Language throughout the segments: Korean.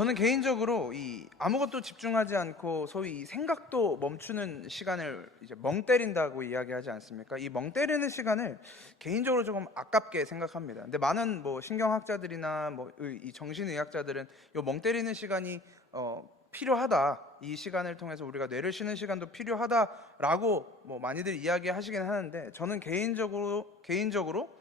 저는 개인적으로 이 아무것도 집중하지 않고 소위 이 생각도 멈추는 시간을 이제 멍 때린다고 이야기하지 않습니까? 이 멍 때리는 시간을 개인적으로 조금 아깝게 생각합니다. 근데 많은 뭐 신경학자들이나 뭐 이 정신의학자들은 이 멍 때리는 시간이 필요하다. 이 시간을 통해서 우리가 뇌를 쉬는 시간도 필요하다라고 뭐 많이들 이야기하시긴 하는데, 저는 개인적으로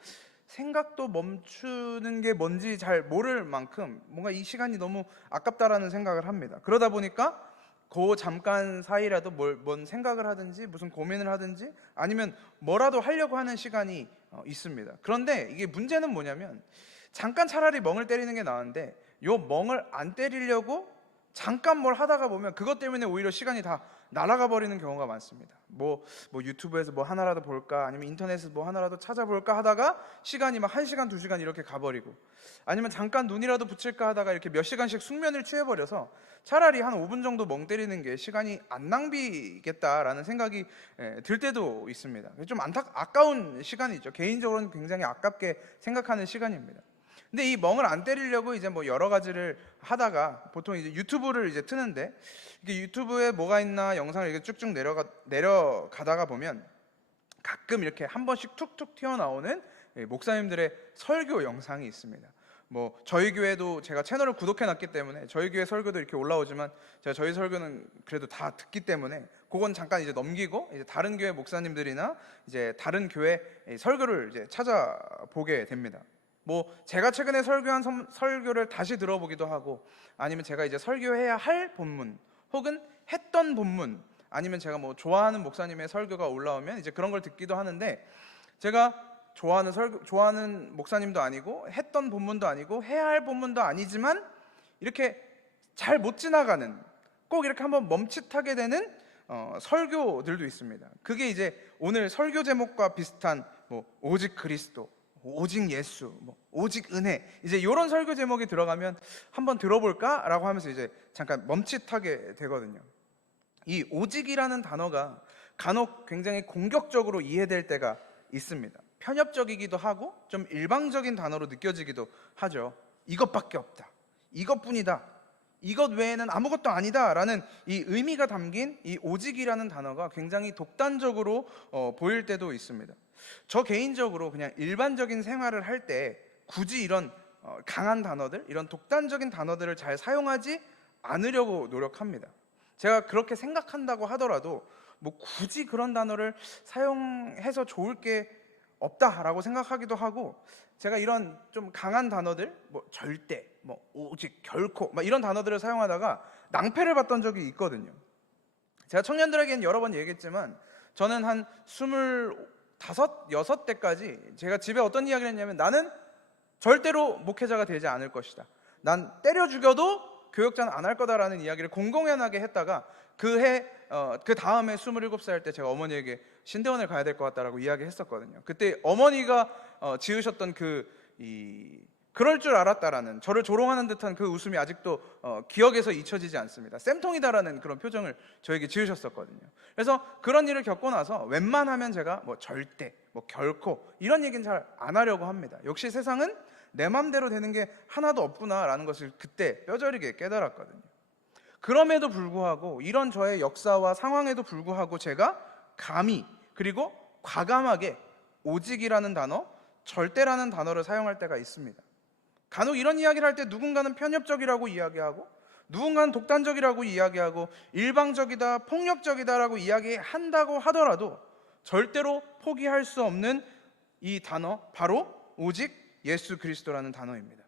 생각도 멈추는 게 뭔지 잘 모를 만큼 뭔가 이 시간이 너무 아깝다라는 생각을 합니다. 그러다 보니까 그 잠깐 사이라도 뭔 생각을 하든지 무슨 고민을 하든지 아니면 뭐라도 하려고 하는 시간이 있습니다. 그런데 이게 문제는 뭐냐면, 잠깐 차라리 멍을 때리는 게 나은데 요 멍을 안 때리려고 잠깐 뭘 하다가 보면 그것 때문에 오히려 시간이 다 날아가 버리는 경우가 많습니다. 뭐 유튜브에서 뭐 하나라도 볼까, 아니면 인터넷에서 뭐 하나라도 찾아볼까 하다가 시간이 막 1시간, 2시간 이렇게 가버리고, 아니면 잠깐 눈이라도 붙일까 하다가 이렇게 몇 시간씩 숙면을 취해버려서 차라리 한 5분 정도 멍 때리는 게 시간이 안 낭비겠다라는 생각이 들 때도 있습니다. 좀 아까운 시간이죠. 개인적으로는 굉장히 아깝게 생각하는 시간입니다. 근데 이 멍을 안 때리려고 이제 뭐 여러 가지를 하다가 보통 이제 유튜브를 이제 트는데, 이게 유튜브에 뭐가 있나 영상을 이렇게 쭉쭉 내려가다가 보면 가끔 이렇게 한 번씩 툭툭 튀어나오는 목사님들의 설교 영상이 있습니다. 뭐 저희 교회도 제가 채널을 구독해놨기 때문에 저희 교회 설교도 이렇게 올라오지만, 제가 저희 설교는 그래도 다 듣기 때문에 그건 잠깐 이제 넘기고 이제 다른 교회 목사님들이나 이제 다른 교회 설교를 이제 찾아보게 됩니다. 뭐 제가 최근에 설교한 설교를 다시 들어보기도 하고, 아니면 제가 이제 설교해야 할 본문 혹은 했던 본문, 아니면 제가 뭐 좋아하는 목사님의 설교가 올라오면 이제 그런 걸 듣기도 하는데, 제가 좋아하는 목사님도 아니고 했던 본문도 아니고 해야 할 본문도 아니지만 이렇게 잘 못 지나가는, 꼭 이렇게 한번 멈칫하게 되는 설교들도 있습니다. 그게 이제 오늘 설교 제목과 비슷한 뭐 오직 그리스도, 오직 예수, 뭐 오직 은혜, 이제 이런 설교 제목이 들어가면 한번 들어볼까라고 하면서 이제 잠깐 멈칫하게 되거든요. 이 오직이라는 단어가 간혹 굉장히 공격적으로 이해될 때가 있습니다. 편협적이기도 하고 좀 일방적인 단어로 느껴지기도 하죠. 이것밖에 없다, 이것뿐이다, 이것 외에는 아무것도 아니다 라는 이 의미가 담긴 이 오직이라는 단어가 굉장히 독단적으로 보일 때도 있습니다. 저 개인적으로 그냥 일반적인 생활을 할 때 굳이 이런 강한 단어들, 이런 독단적인 단어들을 잘 사용하지 않으려고 노력합니다. 제가 그렇게 생각한다고 하더라도 뭐 굳이 그런 단어를 사용해서 좋을 게 없다라고 생각하기도 하고, 제가 이런 좀 강한 단어들, 뭐 절대, 뭐 오직, 결코, 막 이런 단어들을 사용하다가 낭패를 봤던 적이 있거든요. 제가 청년들에게는 여러 번 얘기했지만, 저는 한 25, 6대까지 제가 집에 어떤 이야기를 했냐면, 나는 절대로 목회자가 되지 않을 것이다, 난 때려 죽여도 교역자는 안 할 거다라는 이야기를 공공연하게 했다가 그 다음에 27살 때 제가 어머니에게 신대원을 가야 될 것 같다라고 이야기했었거든요. 그때 어머니가 지으셨던 그럴 줄 알았다라는, 저를 조롱하는 듯한 그 웃음이 아직도 기억에서 잊혀지지 않습니다. 쌤통이다라는 그런 표정을 저에게 지으셨었거든요. 그래서 그런 일을 겪고 나서 웬만하면 제가 뭐 절대, 뭐 결코 이런 얘기는 잘 안 하려고 합니다. 역시 세상은 내 맘대로 되는 게 하나도 없구나라는 것을 그때 뼈저리게 깨달았거든요. 그럼에도 불구하고, 이런 저의 역사와 상황에도 불구하고 제가 감히, 그리고 과감하게 오직이라는 단어, 절대라는 단어를 사용할 때가 있습니다. 간혹 이런 이야기를 할 때 누군가는 편협적이라고 이야기하고, 누군가는 독단적이라고 이야기하고, 일방적이다, 폭력적이다라고 이야기한다고 하더라도 절대로 포기할 수 없는 이 단어, 바로 오직 예수 그리스도라는 단어입니다.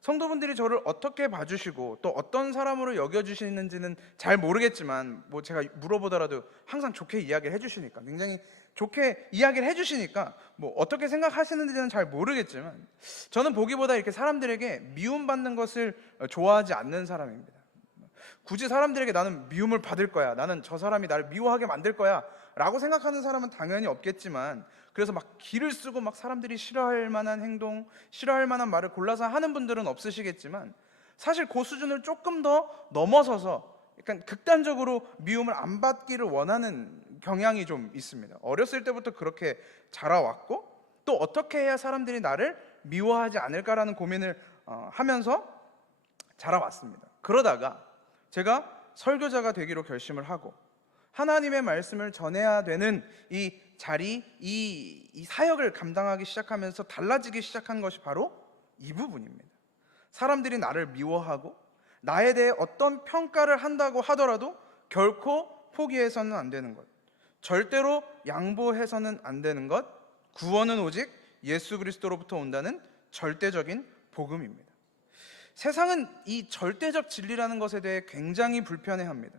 성도분들이 저를 어떻게 봐주시고 또 어떤 사람으로 여겨주시는지는 잘 모르겠지만, 뭐 제가 물어보더라도 항상 좋게 이야기를 해주시니까, 굉장히 좋게 이야기를 해주시니까 뭐 어떻게 생각하시는지는 잘 모르겠지만, 저는 보기보다 이렇게 사람들에게 미움받는 것을 좋아하지 않는 사람입니다. 굳이 사람들에게 나는 미움을 받을 거야, 나는 저 사람이 나를 미워하게 만들 거야 라고 생각하는 사람은 당연히 없겠지만, 그래서 막 기를 쓰고 막 사람들이 싫어할 만한 행동, 싫어할 만한 말을 골라서 하는 분들은 없으시겠지만, 사실 그 수준을 조금 더 넘어서서 약간 극단적으로 미움을 안 받기를 원하는 경향이 좀 있습니다. 어렸을 때부터 그렇게 자라왔고, 또 어떻게 해야 사람들이 나를 미워하지 않을까라는 고민을 하면서 자라왔습니다. 그러다가 제가 설교자가 되기로 결심을 하고 하나님의 말씀을 전해야 되는 이 자리, 이 사역을 감당하기 시작하면서 달라지기 시작한 것이 바로 이 부분입니다. 사람들이 나를 미워하고 나에 대해 어떤 평가를 한다고 하더라도 결코 포기해서는 안 되는 것, 절대로 양보해서는 안 되는 것, 구원은 오직 예수 그리스도로부터 온다는 절대적인 복음입니다. 세상은 이 절대적 진리라는 것에 대해 굉장히 불편해합니다.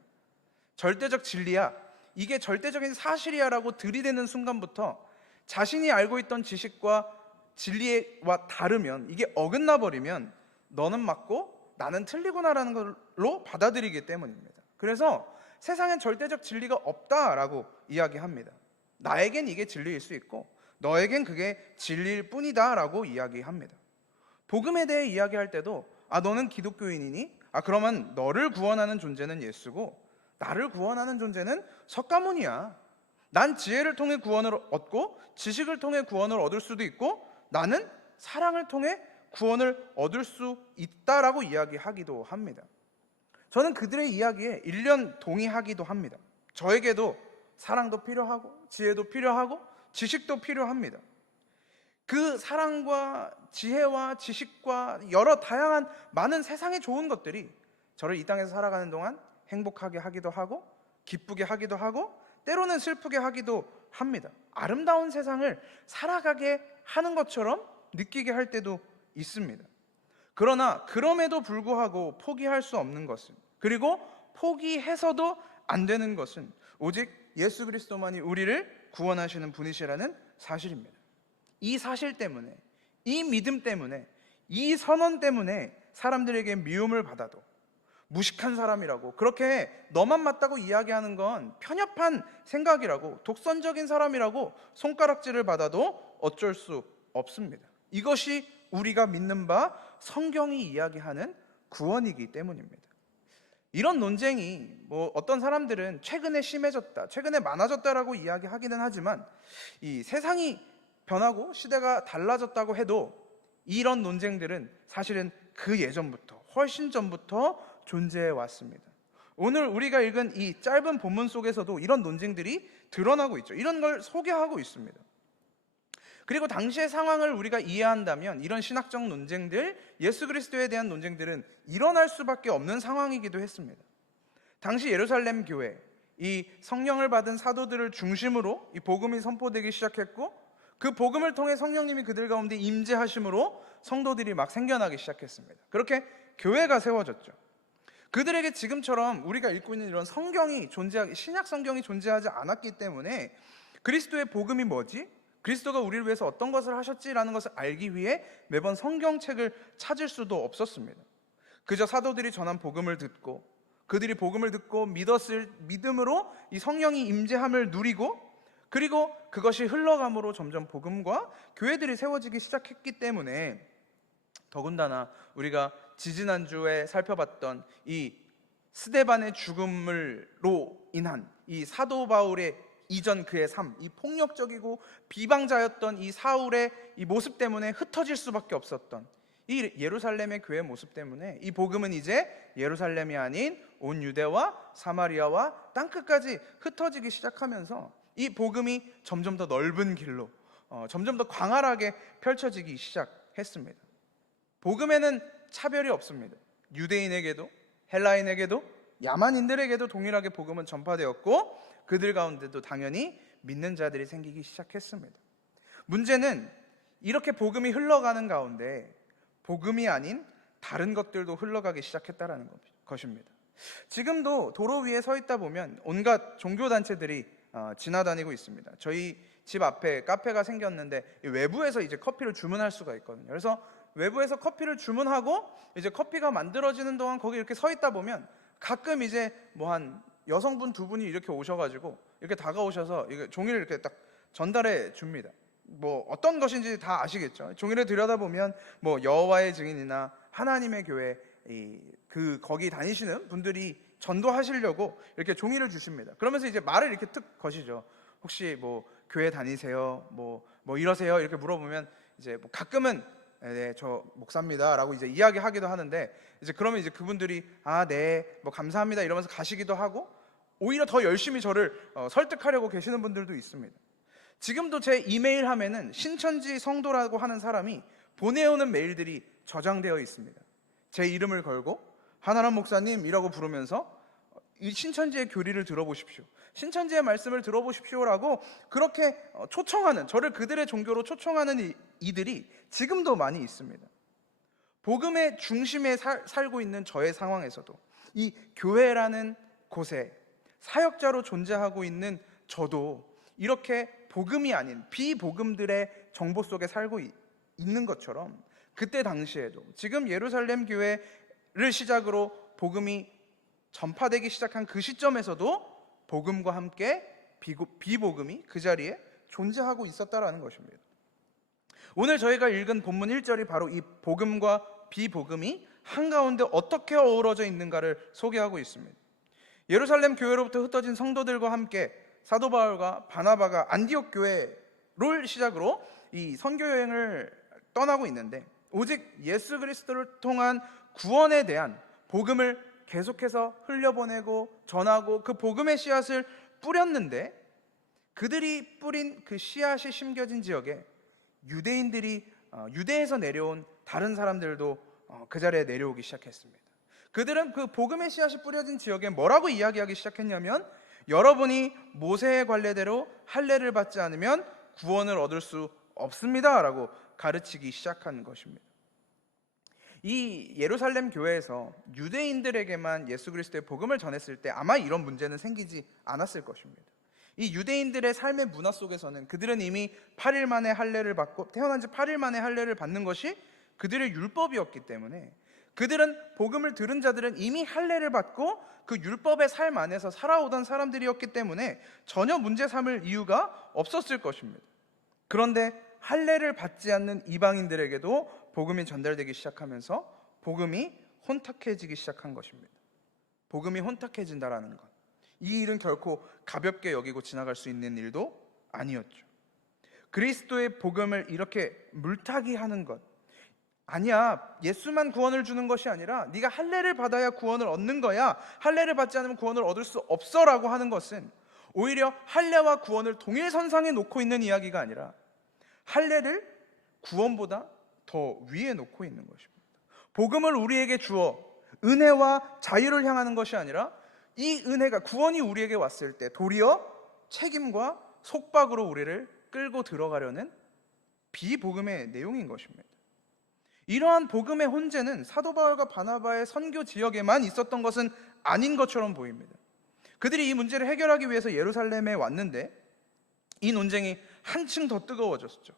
절대적 진리야, 이게 절대적인 사실이야 라고 들이대는 순간부터 자신이 알고 있던 지식과 진리와 다르면, 이게 어긋나 버리면 너는 맞고 나는 틀리구나라는 걸로 받아들이기 때문입니다. 그래서 세상엔 절대적 진리가 없다라고 이야기합니다. 나에겐 이게 진리일 수 있고 너에겐 그게 진리일 뿐이다 라고 이야기합니다. 복음에 대해 이야기할 때도 너는 기독교인이니? 그러면 너를 구원하는 존재는 예수고 나를 구원하는 존재는 석가모니야. 난 지혜를 통해 구원을 얻고 지식을 통해 구원을 얻을 수도 있고 나는 사랑을 통해 구원을 얻을 수 있다라고 이야기하기도 합니다. 저는 그들의 이야기에 일련 동의하기도 합니다. 저에게도 사랑도 필요하고 지혜도 필요하고 지식도 필요합니다. 그 사랑과 지혜와 지식과 여러 다양한 많은 세상의 좋은 것들이 저를 이 땅에서 살아가는 동안 행복하게 하기도 하고 기쁘게 하기도 하고 때로는 슬프게 하기도 합니다. 아름다운 세상을 살아가게 하는 것처럼 느끼게 할 때도 있습니다. 그러나 그럼에도 불구하고 포기할 수 없는 것은, 그리고 포기해서도 안 되는 것은 오직 예수 그리스도만이 우리를 구원하시는 분이시라는 사실입니다. 이 사실 때문에, 이 믿음 때문에, 이 선언 때문에 사람들에게 미움을 받아도 무식한 사람이라고, 그렇게 너만 맞다고 이야기하는 건 편협한 생각이라고, 독선적인 사람이라고 손가락질을 받아도 어쩔 수 없습니다. 이것이 우리가 믿는 바 성경이 이야기하는 구원이기 때문입니다. 이런 논쟁이 어떤 사람들은 최근에 심해졌다, 최근에 많아졌다라고 이야기하기는 하지만 이 세상이 변하고 시대가 달라졌다고 해도 이런 논쟁들은 사실은 그 예전부터, 훨씬 전부터 존재해 왔습니다. 오늘 우리가 읽은 이 짧은 본문 속에서도 이런 논쟁들이 드러나고 있죠. 이런 걸 소개하고 있습니다. 그리고 당시의 상황을 우리가 이해한다면 이런 신학적 논쟁들, 예수 그리스도에 대한 논쟁들은 일어날 수밖에 없는 상황이기도 했습니다. 당시 예루살렘 교회, 이 성령을 받은 사도들을 중심으로 이 복음이 선포되기 시작했고 그 복음을 통해 성령님이 그들 가운데 임재하심으로 성도들이 막 생겨나기 시작했습니다. 그렇게 교회가 세워졌죠. 그들에게 지금처럼 우리가 읽고 있는 이런 성경이 신약 성경이 존재하지 않았기 때문에 그리스도의 복음이 뭐지? 그리스도가 우리를 위해서 어떤 것을 하셨지라는 것을 알기 위해 매번 성경책을 찾을 수도 없었습니다. 그저 사도들이 전한 복음을 듣고 그들이 복음을 듣고 믿었을 믿음으로 이 성령이 임재함을 누리고 그리고 그것이 흘러감으로 점점 복음과 교회들이 세워지기 시작했기 때문에 더군다나 우리가 지지난주에 살펴봤던 이 스데반의 죽음으로 인한 이 사도 바울의 이전 그의 삶, 이 폭력적이고 비방자였던 이 사울의 이 모습 때문에 흩어질 수밖에 없었던 이 예루살렘의 교회 모습 때문에 이 복음은 이제 예루살렘이 아닌 온 유대와 사마리아와 땅끝까지 흩어지기 시작하면서 이 복음이 점점 더 넓은 길로 점점 더 광활하게 펼쳐지기 시작했습니다. 복음에는 차별이 없습니다. 유대인에게도 헬라인에게도 야만인들에게도 동일하게 복음은 전파되었고 그들 가운데도 당연히 믿는 자들이 생기기 시작했습니다. 문제는 이렇게 복음이 흘러가는 가운데 복음이 아닌 다른 것들도 흘러가기 시작했다는 것입니다. 지금도 도로 위에 서 있다 보면 온갖 종교단체들이 지나다니고 있습니다. 저희 집 앞에 카페가 생겼는데 외부에서 이제 커피를 주문할 수가 있거든요. 그래서 외부에서 커피를 주문하고 이제 커피가 만들어지는 동안 거기 이렇게 서 있다 보면 가끔 이제 한 여성분 두 분이 이렇게 오셔가지고 이렇게 다가오셔서 종이를 이렇게 딱 전달해 줍니다. 어떤 것인지 다 아시겠죠? 종이를 들여다보면 여호와의 증인이나 하나님의 교회 거기 다니시는 분들이 전도하시려고 이렇게 종이를 주십니다. 그러면서 이제 말을 이렇게 툭 거시죠. 혹시 교회 다니세요? 이러세요? 이렇게 물어보면 이제 가끔은 네, 저 목사입니다라고 이제 이야기하기도 하는데, 이제 그러면 이제 그분들이 네, 뭐 감사합니다 이러면서 가시기도 하고, 오히려 더 열심히 저를 설득하려고 계시는 분들도 있습니다. 지금도 제 이메일 함에는 신천지 성도라고 하는 사람이 보내오는 메일들이 저장되어 있습니다. 제 이름을 걸고 한아람 목사님이라고 부르면서 이 신천지의 교리를 들어보십시오, 신천지의 말씀을 들어보십시오라고 그렇게 초청하는, 저를 그들의 종교로 초청하는 이들이 지금도 많이 있습니다. 복음의 중심에 살고 있는 저의 상황에서도 이 교회라는 곳에 사역자로 존재하고 있는 저도 이렇게 복음이 아닌 비복음들의 정보 속에 살고 있는 것처럼, 그때 당시에도 지금 예루살렘 교회를 시작으로 복음이 전파되기 시작한 그 시점에서도 복음과 함께 비복음이 그 자리에 존재하고 있었다라는 것입니다. 오늘 저희가 읽은 본문 1절이 바로 이 복음과 비복음이 한가운데 어떻게 어우러져 있는가를 소개하고 있습니다. 예루살렘 교회로부터 흩어진 성도들과 함께 사도 바울과 바나바가 안디옥 교회를 시작으로 이 선교 여행을 떠나고 있는데, 오직 예수 그리스도를 통한 구원에 대한 복음을 계속해서 흘려보내고 전하고 그 복음의 씨앗을 뿌렸는데, 그들이 뿌린 그 씨앗이 심겨진 지역에 유대인들이 유대에서 내려온 다른 사람들도 그 자리에 내려오기 시작했습니다. 그들은 그 복음의 씨앗이 뿌려진 지역에 뭐라고 이야기하기 시작했냐면, 여러분이 모세의 관례대로 할례를 받지 않으면 구원을 얻을 수 없습니다 라고 가르치기 시작한 것입니다. 이 예루살렘 교회에서 유대인들에게만 예수 그리스도의 복음을 전했을 때 아마 이런 문제는 생기지 않았을 것입니다. 이 유대인들의 삶의 문화 속에서는 그들은 이미 8일 만에 할례를 받고, 태어난 지 8일 만에 할례를 받는 것이 그들의 율법이었기 때문에, 그들은 복음을 들은 자들은 이미 할례를 받고 그 율법의 삶 안에서 살아오던 사람들이었기 때문에 전혀 문제 삼을 이유가 없었을 것입니다. 그런데 할례를 받지 않는 이방인들에게도 복음이 전달되기 시작하면서 복음이 혼탁해지기 시작한 것입니다. 복음이 혼탁해진다라는 것, 이 일은 결코 가볍게 여기고 지나갈 수 있는 일도 아니었죠. 그리스도의 복음을 이렇게 물타기 하는 것, 아니야, 예수만 구원을 주는 것이 아니라 네가 할례를 받아야 구원을 얻는 거야, 할례를 받지 않으면 구원을 얻을 수 없어 라고 하는 것은 오히려 할례와 구원을 동일선상에 놓고 있는 이야기가 아니라 할례를 구원보다 더 위에 놓고 있는 것입니다. 복음을 우리에게 주어 은혜와 자유를 향하는 것이 아니라 이 은혜가, 구원이 우리에게 왔을 때 도리어 책임과 속박으로 우리를 끌고 들어가려는 비복음의 내용인 것입니다. 이러한 복음의 혼재는 사도 바울과 바나바의 선교 지역에만 있었던 것은 아닌 것처럼 보입니다. 그들이 이 문제를 해결하기 위해서 예루살렘에 왔는데 이 논쟁이 한층 더 뜨거워졌죠.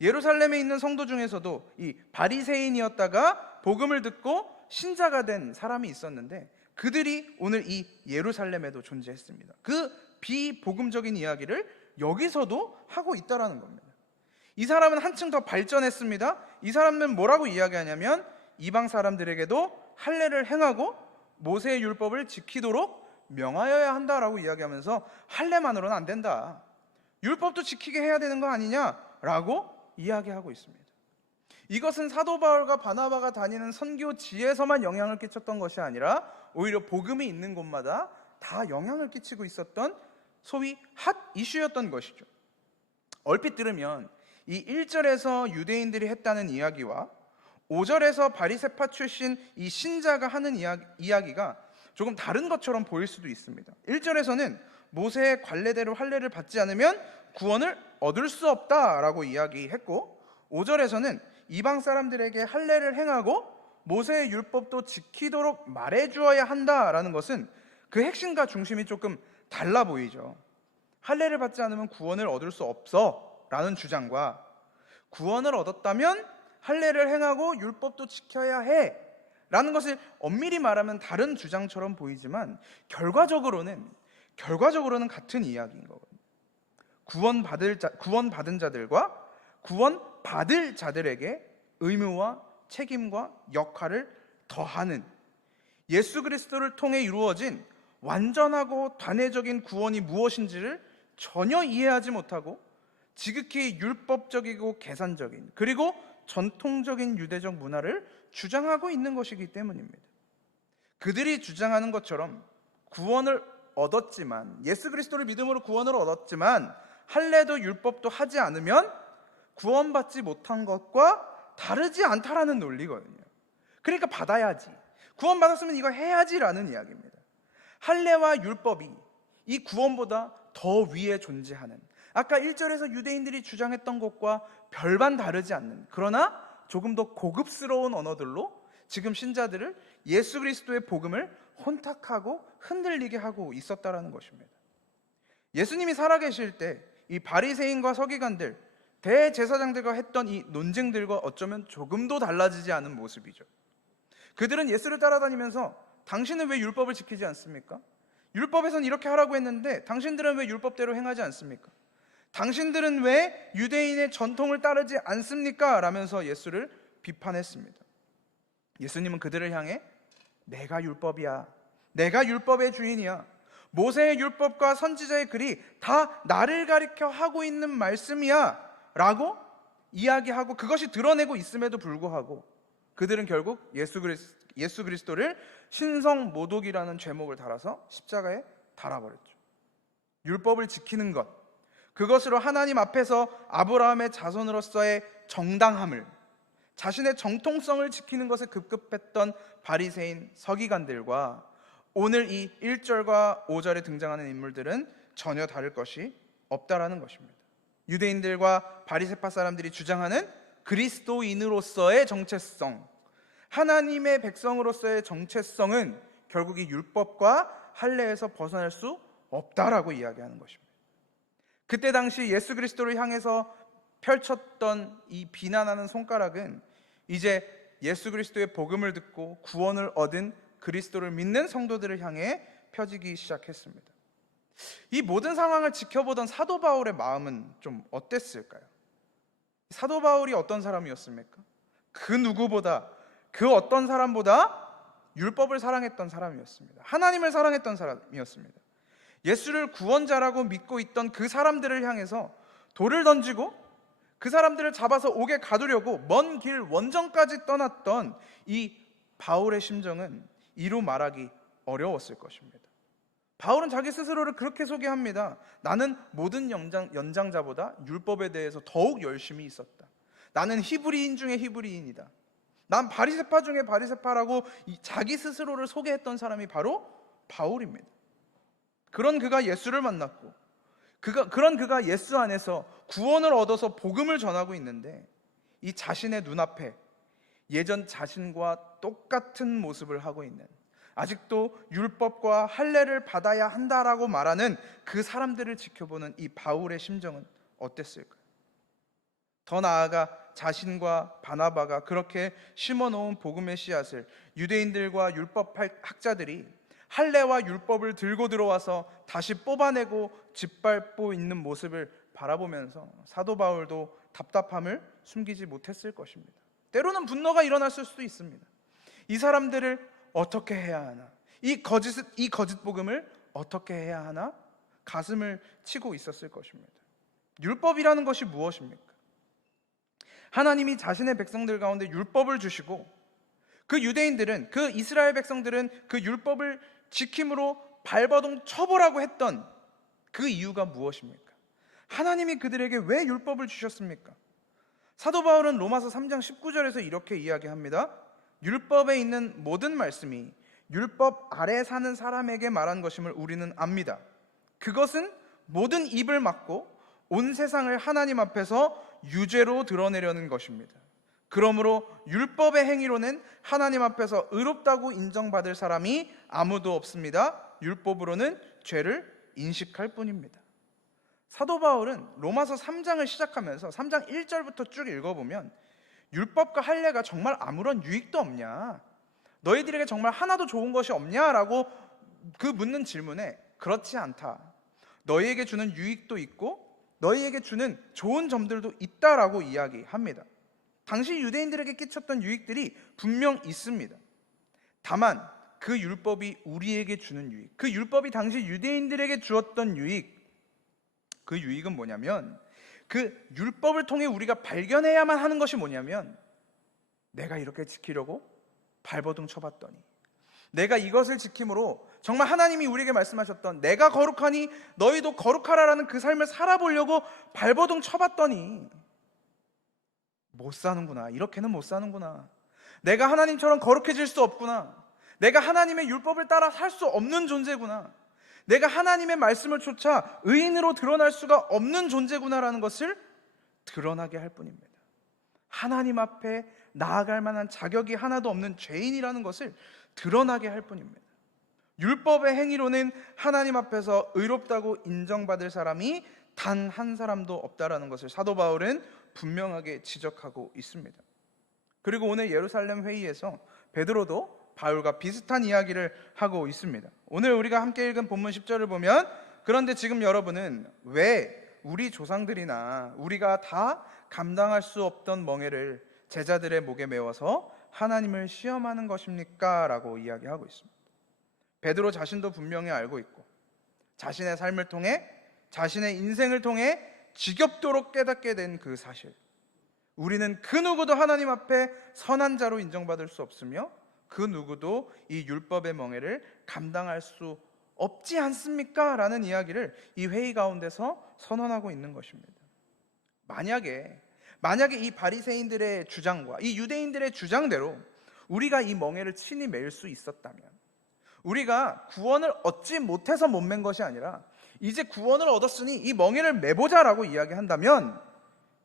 예루살렘에 있는 성도 중에서도 이 바리새인이었다가 복음을 듣고 신자가 된 사람이 있었는데, 그들이 오늘 이 예루살렘에도 존재했습니다. 그 비복음적인 이야기를 여기서도 하고 있다라는 겁니다. 이 사람은 한층 더 발전했습니다. 이 사람은 뭐라고 이야기하냐면, 이방 사람들에게도 할례를 행하고 모세의 율법을 지키도록 명하여야 한다라고 이야기하면서 할례만으로는 안 된다, 율법도 지키게 해야 되는 거 아니냐라고 이야기하고 있습니다. 이것은 사도 바울과 바나바가 다니는 선교지에서만 영향을 끼쳤던 것이 아니라 오히려 복음이 있는 곳마다 다 영향을 끼치고 있었던 소위 핫 이슈였던 것이죠. 얼핏 들으면 이 1절에서 유대인들이 했다는 이야기와 5절에서 바리새파 출신 이 신자가 하는 이야기가 조금 다른 것처럼 보일 수도 있습니다. 1절에서는 모세의 관례대로 할례를 받지 않으면 구원을 얻을 수 없다라고 이야기했고, 5절에서는 이방 사람들에게 할례를 행하고 모세의 율법도 지키도록 말해주어야 한다라는 것은 그 핵심과 중심이 조금 달라 보이죠. 할례를 받지 않으면 구원을 얻을 수 없어 라는 주장과 구원을 얻었다면 할례를 행하고 율법도 지켜야 해 라는 것을 엄밀히 말하면 다른 주장처럼 보이지만 결과적으로는 같은 이야기인 거거든요. 구원받은 자들과 구원받을 자들에게 의무와 책임과 역할을 더하는, 예수 그리스도를 통해 이루어진 완전하고 단회적인 구원이 무엇인지를 전혀 이해하지 못하고 지극히 율법적이고 계산적인, 그리고 전통적인 유대적 문화를 주장하고 있는 것이기 때문입니다. 그들이 주장하는 것처럼 구원을 얻었지만, 예수 그리스도를 믿음으로 구원을 얻었지만 할례도 율법도 하지 않으면 구원받지 못한 것과 다르지 않다라는 논리거든요. 그러니까 받아야지, 구원받았으면 이거 해야지라는 이야기입니다. 할례와 율법이 이 구원보다 더 위에 존재하는, 아까 1절에서 유대인들이 주장했던 것과 별반 다르지 않는, 그러나 조금 더 고급스러운 언어들로 지금 신자들을 예수 그리스도의 복음을 혼탁하고 흔들리게 하고 있었다라는 것입니다. 예수님이 살아계실 때 이 바리새인과 서기관들, 대제사장들과 했던 이 논쟁들과 어쩌면 조금도 달라지지 않은 모습이죠. 그들은 예수를 따라다니면서 당신은 왜 율법을 지키지 않습니까? 율법에선 이렇게 하라고 했는데 당신들은 왜 율법대로 행하지 않습니까? 당신들은 왜 유대인의 전통을 따르지 않습니까? 라면서 예수를 비판했습니다. 예수님은 그들을 향해 내가 율법이야, 내가 율법의 주인이야, 모세의 율법과 선지자의 글이 다 나를 가리켜 하고 있는 말씀이야 라고 이야기하고, 그것이 드러내고 있음에도 불구하고 그들은 결국 예수 그리스도를 신성 모독이라는 죄목을 달아서 십자가에 달아버렸죠. 율법을 지키는 것, 그것으로 하나님 앞에서 아브라함의 자손으로서의 정당함을, 자신의 정통성을 지키는 것에 급급했던 바리새인 서기관들과 오늘 이 1절과 5절에 등장하는 인물들은 전혀 다를 것이 없다라는 것입니다. 유대인들과 바리새파 사람들이 주장하는 그리스도인으로서의 정체성, 하나님의 백성으로서의 정체성은 결국 이 율법과 할례에서 벗어날 수 없다라고 이야기하는 것입니다. 그때 당시 예수 그리스도를 향해서 펼쳤던 이 비난하는 손가락은 이제 예수 그리스도의 복음을 듣고 구원을 얻은 그리스도를 믿는 성도들을 향해 펴지기 시작했습니다. 이 모든 상황을 지켜보던 사도 바울의 마음은 좀 어땠을까요? 사도 바울이 어떤 사람이었습니까? 그 누구보다, 그 어떤 사람보다 율법을 사랑했던 사람이었습니다. 하나님을 사랑했던 사람이었습니다. 예수를 구원자라고 믿고 있던 그 사람들을 향해서 돌을 던지고 그 사람들을 잡아서 옥에 가두려고 먼 길 원정까지 떠났던 이 바울의 심정은 이루 말하기 어려웠을 것입니다. 바울은 자기 스스로를 그렇게 소개합니다. 나는 모든 연장자보다 율법에 대해서 더욱 열심히 있었다. 나는 히브리인 중에 히브리인이다. 난 바리새파 중에 바리새파라고 자기 스스로를 소개했던 사람이 바로 바울입니다. 그런 그가 예수를 만났고 그런 그가 예수 안에서 구원을 얻어서 복음을 전하고 있는데, 이 자신의 눈앞에 예전 자신과 똑같은 모습을 하고 있는, 아직도 율법과 할례를 받아야 한다라고 말하는 그 사람들을 지켜보는 이 바울의 심정은 어땠을까요? 더 나아가 자신과 바나바가 그렇게 심어놓은 복음의 씨앗을 유대인들과 율법 학자들이 할례와 율법을 들고 들어와서 다시 뽑아내고 짓밟고 있는 모습을 바라보면서 사도 바울도 답답함을 숨기지 못했을 것입니다. 때로는 분노가 일어났을 수도 있습니다. 이 사람들을 어떻게 해야 하나? 이 거짓 복음을 어떻게 해야 하나? 가슴을 치고 있었을 것입니다. 율법이라는 것이 무엇입니까? 하나님이 자신의 백성들 가운데 율법을 주시고 그 유대인들은, 그 이스라엘 백성들은 그 율법을 지킴으로 발버둥 쳐보라고 했던 그 이유가 무엇입니까? 하나님이 그들에게 왜 율법을 주셨습니까? 사도 바울은 로마서 3장 19절에서 이렇게 이야기합니다. 율법에 있는 모든 말씀이 율법 아래 사는 사람에게 말한 것임을 우리는 압니다. 그것은 모든 입을 막고 온 세상을 하나님 앞에서 유죄로 드러내려는 것입니다. 그러므로 율법의 행위로는 하나님 앞에서 의롭다고 인정받을 사람이 아무도 없습니다. 율법으로는 죄를 인식할 뿐입니다. 사도 바울은 로마서 3장을 시작하면서 3장 1절부터 쭉 읽어보면 율법과 할례가 정말 아무런 유익도 없냐? 너희들에게 정말 하나도 좋은 것이 없냐라고 그 묻는 질문에 그렇지 않다. 너희에게 주는 유익도 있고 너희에게 주는 좋은 점들도 있다라고 이야기합니다. 당시 유대인들에게 끼쳤던 유익들이 분명 있습니다. 다만 그 율법이 우리에게 주는 유익, 그 율법이 당시 유대인들에게 주었던 유익, 그 유익은 뭐냐면 그 율법을 통해 우리가 발견해야만 하는 것이 뭐냐면, 내가 이렇게 지키려고 발버둥 쳐봤더니, 내가 이것을 지킴으로 정말 하나님이 우리에게 말씀하셨던 내가 거룩하니 너희도 거룩하라라는 그 삶을 살아보려고 발버둥 쳐봤더니 못 사는구나, 이렇게는 못 사는구나, 내가 하나님처럼 거룩해질 수 없구나, 내가 하나님의 율법을 따라 살 수 없는 존재구나, 내가 하나님의 말씀을 쫓아 의인으로 드러날 수가 없는 존재구나라는 것을 드러나게 할 뿐입니다. 하나님 앞에 나아갈 만한 자격이 하나도 없는 죄인이라는 것을 드러나게 할 뿐입니다. 율법의 행위로는 하나님 앞에서 의롭다고 인정받을 사람이 단 한 사람도 없다라는 것을 사도 바울은 분명하게 지적하고 있습니다. 그리고 오늘 예루살렘 회의에서 베드로도 바울과 비슷한 이야기를 하고 있습니다. 오늘 우리가 함께 읽은 본문 10절을 보면, 그런데 지금 여러분은 왜 우리 조상들이나 우리가 다 감당할 수 없던 멍에를 제자들의 목에 메워서 하나님을 시험하는 것입니까? 라고 이야기하고 있습니다. 베드로 자신도 분명히 알고 있고, 자신의 삶을 통해, 자신의 인생을 통해 지겹도록 깨닫게 된 그 사실, 우리는 그 누구도 하나님 앞에 선한 자로 인정받을 수 없으며 그 누구도 이 율법의 멍에를 감당할 수 없지 않습니까? 라는 이야기를 이 회의 가운데서 선언하고 있는 것입니다. 만약에 이 바리새인들의 주장과 이 유대인들의 주장대로 우리가 이 멍에를 친히 맬 수 있었다면, 우리가 구원을 얻지 못해서 못 맨 것이 아니라 이제 구원을 얻었으니 이 멍에를 매보자라고 이야기한다면,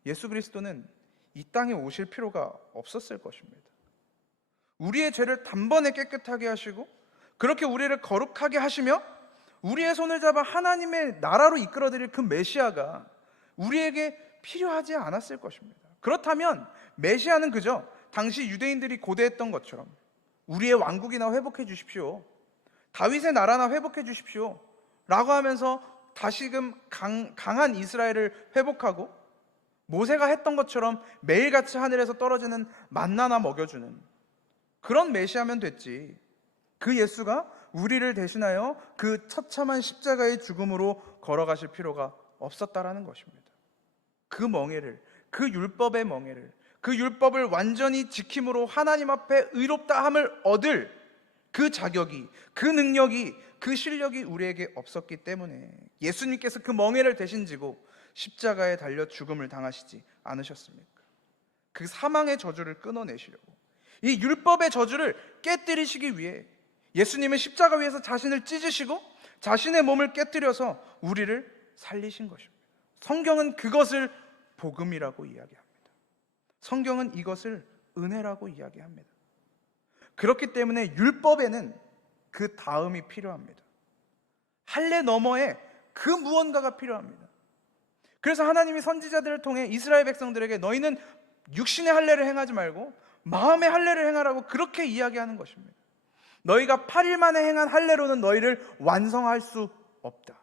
예수 그리스도는 이 땅에 오실 필요가 없었을 것입니다. 우리의 죄를 단번에 깨끗하게 하시고 그렇게 우리를 거룩하게 하시며 우리의 손을 잡아 하나님의 나라로 이끌어드릴 그 메시아가 우리에게 필요하지 않았을 것입니다. 그렇다면 메시아는 그저 당시 유대인들이 고대했던 것처럼 우리의 왕국이나 회복해 주십시오, 다윗의 나라나 회복해 주십시오 라고 하면서 다시금 강한 이스라엘을 회복하고, 모세가 했던 것처럼 매일같이 하늘에서 떨어지는 만나나 먹여주는 그런 메시아면 됐지, 그 예수가 우리를 대신하여 그 처참한 십자가의 죽음으로 걸어가실 필요가 없었다라는 것입니다. 그 멍에를, 그 율법의 멍에를, 그 율법을 완전히 지킴으로 하나님 앞에 의롭다함을 얻을 그 자격이, 그 능력이, 그 실력이 우리에게 없었기 때문에 예수님께서 그 멍에를 대신 지고 십자가에 달려 죽음을 당하시지 않으셨습니까? 그 사망의 저주를 끊어내시려고, 이 율법의 저주를 깨뜨리시기 위해 예수님은 십자가 위에서 자신을 찢으시고 자신의 몸을 깨뜨려서 우리를 살리신 것입니다. 성경은 그것을 복음이라고 이야기합니다. 성경은 이것을 은혜라고 이야기합니다. 그렇기 때문에 율법에는 그 다음이 필요합니다. 할례 너머에 그 무언가가 필요합니다. 그래서 하나님이 선지자들을 통해 이스라엘 백성들에게 너희는 육신의 할례를 행하지 말고 마음의 할례를 행하라고 그렇게 이야기하는 것입니다. 너희가 8일 만에 행한 할례로는 너희를 완성할 수 없다.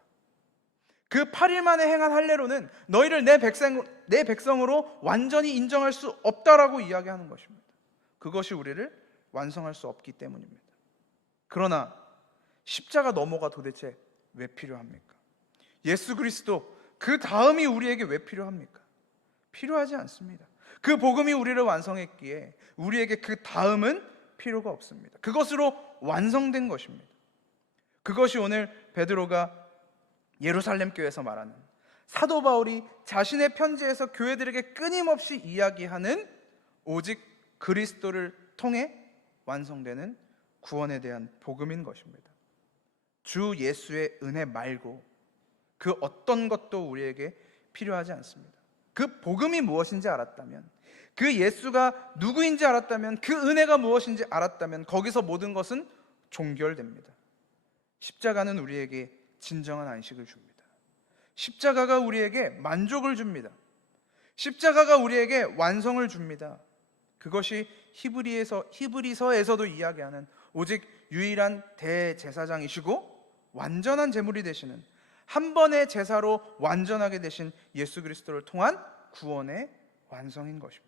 그 8일 만에 행한 할례로는 너희를 내 백성으로 완전히 인정할 수 없다라고 이야기하는 것입니다. 그것이 우리를 완성할 수 없기 때문입니다. 그러나 십자가 너머가 도대체 왜 필요합니까? 예수 그리스도 그 다음이 우리에게 왜 필요합니까? 필요하지 않습니다. 그 복음이 우리를 완성했기에 우리에게 그 다음은 필요가 없습니다. 그것으로 완성된 것입니다. 그것이 오늘 베드로가 예루살렘 교회에서 말하는, 사도 바울이 자신의 편지에서 교회들에게 끊임없이 이야기하는 오직 그리스도를 통해 완성되는 구원에 대한 복음인 것입니다. 주 예수의 은혜 말고 그 어떤 것도 우리에게 필요하지 않습니다. 그 복음이 무엇인지 알았다면, 그 예수가 누구인지 알았다면, 그 은혜가 무엇인지 알았다면 거기서 모든 것은 종결됩니다. 십자가는 우리에게 진정한 안식을 줍니다. 십자가가 우리에게 만족을 줍니다. 십자가가 우리에게 완성을 줍니다. 그것이 히브리서에서도 이야기하는 오직 유일한 대제사장이시고 완전한 제물이 되시는, 한 번의 제사로 완전하게 되신 예수 그리스도를 통한 구원의 완성인 것입니다.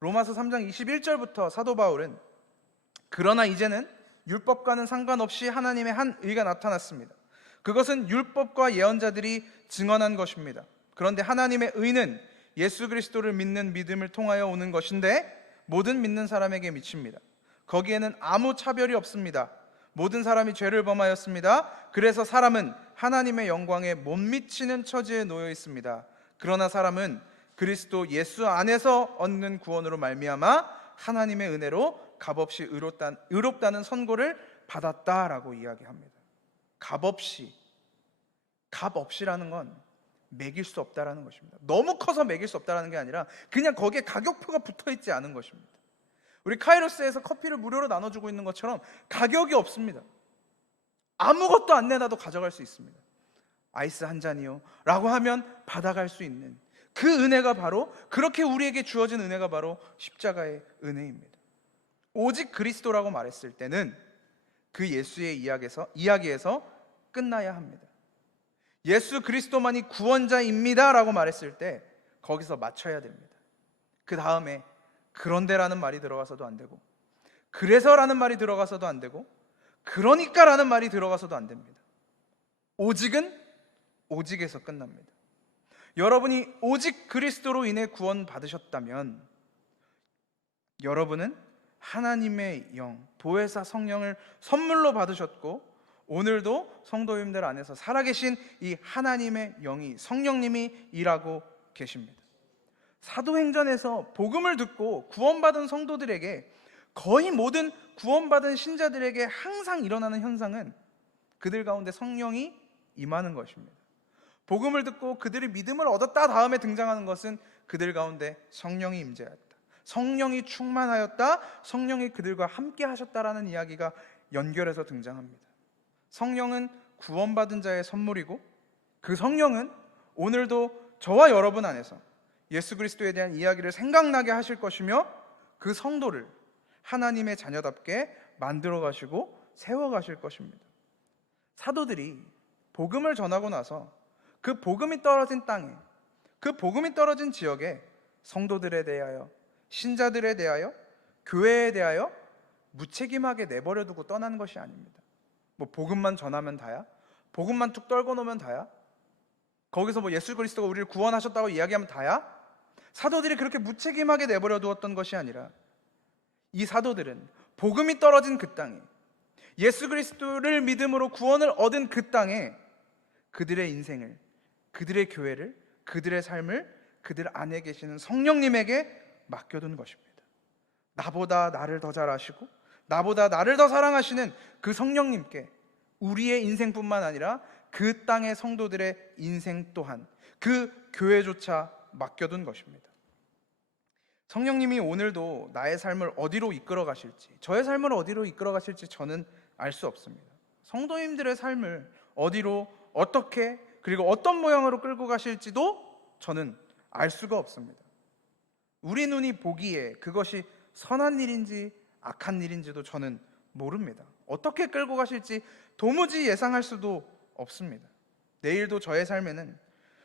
로마서 3장 21절부터 사도 바울은, 그러나 이제는 율법과는 상관없이 하나님의 한 의가 나타났습니다. 그것은 율법과 예언자들이 증언한 것입니다. 그런데 하나님의 의는 예수 그리스도를 믿는 믿음을 통하여 오는 것인데 모든 믿는 사람에게 미칩니다. 거기에는 아무 차별이 없습니다. 모든 사람이 죄를 범하였습니다. 그래서 사람은 하나님의 영광에 못 미치는 처지에 놓여 있습니다. 그러나 사람은 그리스도 예수 안에서 얻는 구원으로 말미암아 하나님의 은혜로 값없이 의롭다는 선고를 받았다라고 이야기합니다. 값없이라는 건 매길 수 없다라는 것입니다. 너무 커서 매길 수 없다라는 게 아니라 그냥 거기에 가격표가 붙어 있지 않은 것입니다. 우리 카이로스에서 커피를 무료로 나눠주고 있는 것처럼 가격이 없습니다. 아무것도 안 내놔도 가져갈 수 있습니다. 아이스 한 잔이요 라고 하면 받아갈 수 있는 그 은혜가 바로, 그렇게 우리에게 주어진 은혜가 바로 십자가의 은혜입니다. 오직 그리스도라고 말했을 때는 그 예수의 이야기에서 끝나야 합니다. 예수 그리스도만이 구원자입니다 라고 말했을 때 거기서 맞춰야 됩니다. 그 다음에 그런데라는 말이 들어가서도 안 되고, 그래서라는 말이 들어가서도 안 되고, 그러니까라는 말이 들어가서도 안 됩니다. 오직은 오직에서 끝납니다. 여러분이 오직 그리스도로 인해 구원 받으셨다면 여러분은 하나님의 영, 보혜사 성령을 선물로 받으셨고, 오늘도 성도님들 안에서 살아계신 이 하나님의 영이, 성령님이 일하고 계십니다. 사도행전에서 복음을 듣고 구원받은 성도들에게, 거의 모든 구원받은 신자들에게 항상 일어나는 현상은 그들 가운데 성령이 임하는 것입니다. 복음을 듣고 그들이 믿음을 얻었다 다음에 등장하는 것은 그들 가운데 성령이 임재하였다, 성령이 충만하였다, 성령이 그들과 함께 하셨다라는 이야기가 연결해서 등장합니다. 성령은 구원받은 자의 선물이고, 그 성령은 오늘도 저와 여러분 안에서 예수 그리스도에 대한 이야기를 생각나게 하실 것이며, 그 성도를 하나님의 자녀답게 만들어 가시고 세워 가실 것입니다. 사도들이 복음을 전하고 나서 그 복음이 떨어진 땅에, 그 복음이 떨어진 지역에 성도들에 대하여, 신자들에 대하여, 교회에 대하여 무책임하게 내버려 두고 떠나는 것이 아닙니다. 뭐 복음만 전하면 다야? 복음만 툭 떨궈 놓으면 다야? 거기서 뭐 예수 그리스도가 우리를 구원하셨다고 이야기하면 다야? 사도들이 그렇게 무책임하게 내버려 두었던 것이 아니라, 이 사도들은 복음이 떨어진 그 땅에, 예수 그리스도를 믿음으로 구원을 얻은 그 땅에 그들의 인생을, 그들의 교회를, 그들의 삶을 그들 안에 계시는 성령님에게 맡겨둔 것입니다. 나보다 나를 더 잘 아시고 나보다 나를 더 사랑하시는 그 성령님께 우리의 인생뿐만 아니라 그 땅의 성도들의 인생 또한, 그 교회조차 맡겨둔 것입니다. 성령님이 오늘도 나의 삶을 어디로 이끌어 가실지, 저의 삶을 어디로 이끌어 가실지 저는 알 수 없습니다. 성도님들의 삶을 어디로, 어떻게, 그리고 어떤 모양으로 끌고 가실지도 저는 알 수가 없습니다. 우리 눈이 보기에 그것이 선한 일인지 악한 일인지도 저는 모릅니다. 어떻게 끌고 가실지 도무지 예상할 수도 없습니다. 내일도 저의 삶에는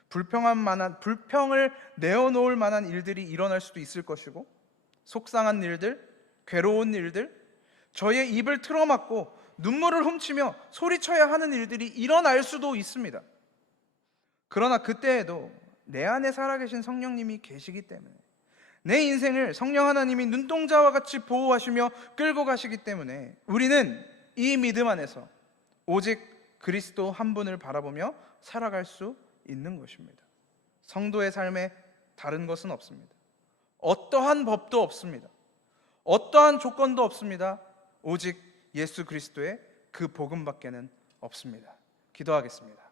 불평을 내어놓을 만한 일들이 일어날 수도 있을 것이고, 속상한 일들, 괴로운 일들, 저의 입을 틀어막고 눈물을 훔치며 소리쳐야 하는 일들이 일어날 수도 있습니다. 그러나 그때에도 내 안에 살아계신 성령님이 계시기 때문에, 내 인생을 성령 하나님이 눈동자와 같이 보호하시며 끌고 가시기 때문에 우리는 이 믿음 안에서 오직 그리스도 한 분을 바라보며 살아갈 수 있는 것입니다. 성도의 삶에 다른 것은 없습니다. 어떠한 법도 없습니다. 어떠한 조건도 없습니다. 오직 예수 그리스도의 그 복음밖에는 없습니다. 기도하겠습니다.